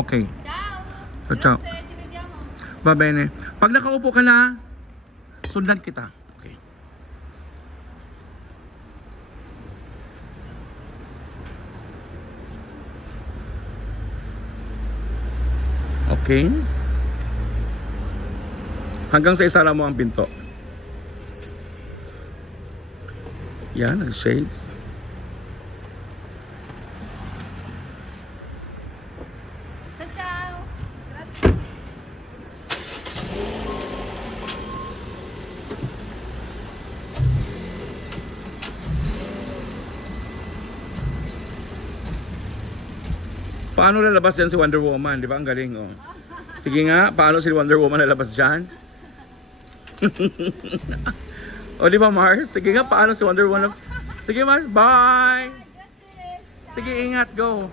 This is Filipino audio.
Okay. Ciao. Ciao. Grazie, ci vediamo. Va bene. Pag nakaupo ka na, sundan kita. Okay. Okay. Hanggang sa isara mo ang pinto. Yan, ang shades. Ciao, ciao. Grazie. Paano lalabas yan si Wonder Woman? Di ba? Ang galing, oh. Sige nga, paano si Wonder Woman lalabas dyan? O, di ba, Mars? Sige nga, paano si Wonder Woman? Sige, Mars, bye! Grazie. Sige, ingat, go!